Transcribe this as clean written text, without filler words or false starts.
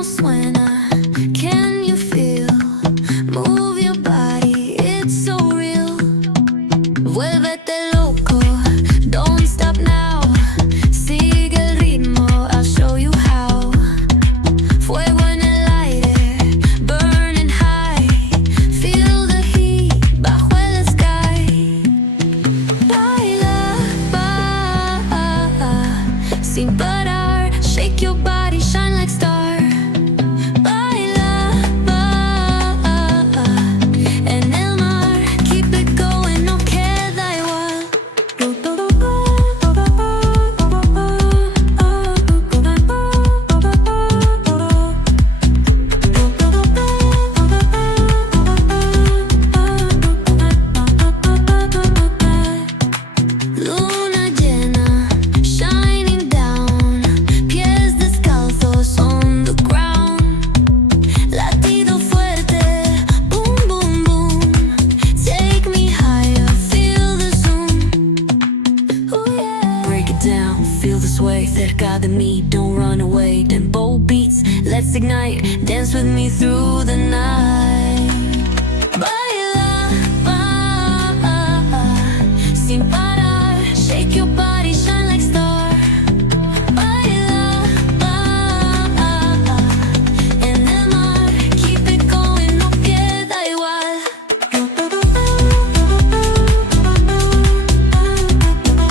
no suena. Can you feel? Move your body, it's so real. Vuélvete loco, don't stop now. Sigue el ritmo, I'll show you how. Fuego en el aire, burning high. Feel the heat bajo el sky. Baila, sin parar. Shake your body, shine like star. Baila, en el mar. Keep it going, no queda igual. Luna llena, shining down. Pies descalzos on the ground. Latido fuerte, boom, boom, boom. Take me higher, feel the zoom. Ooh, yeah. Break it down, feel the sway. Cerca de mí, don't run away. Tempo beats, let's ignite. Dance with me through the night. Baila, sin parar.